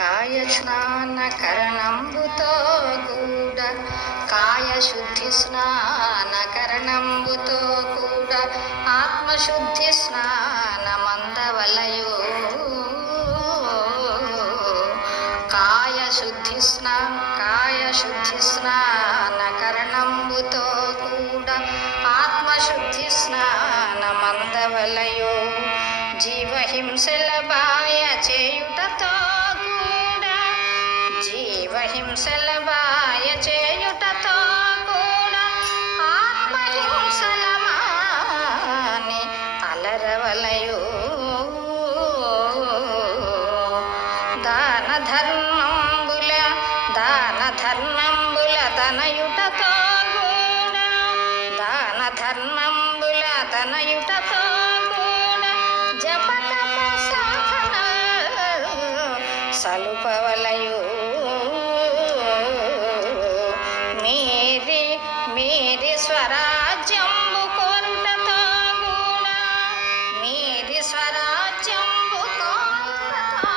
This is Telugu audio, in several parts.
కాయ స్నానకరణంబుతో కూడ కాయ శుద్ధి స్నానకరణంబుతో కూడ ఆత్మశుద్ధి స్నానమందవలయో కాయ శుద్ధి స్నానకరణంబుతో కూడ ఆత్మశుద్ధి స్నానమందవలయో జీవహింసల బాయ చేయుటతో కూడా జీవహింసల బాయ చేయుటతో కూడా ఆత్మహింసల మాని అలరవలయో దాన ధర్మంబుల తనయుటతో కూడా దాన ధర్మంబుల తనయుటతో సలుపవలయో మేరి స్వరాజ్యంబు కోరుటతో కూడా మేరి స్వరాజ్యంబు కోరుటతో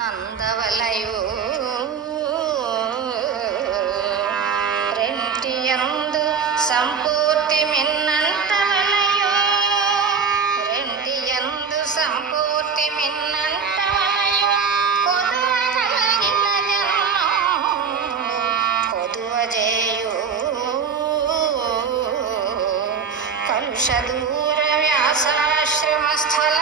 నందవలయో రెంటియందు సంపూర్తి మిన్నంటవలయో రెంటియందు సంపూర్తి మిన్నంటవలయో కొదువ కలిగిన జన్మం కొదువ చేయు కలుష దూర వ్యాసాశ్రమ స్థల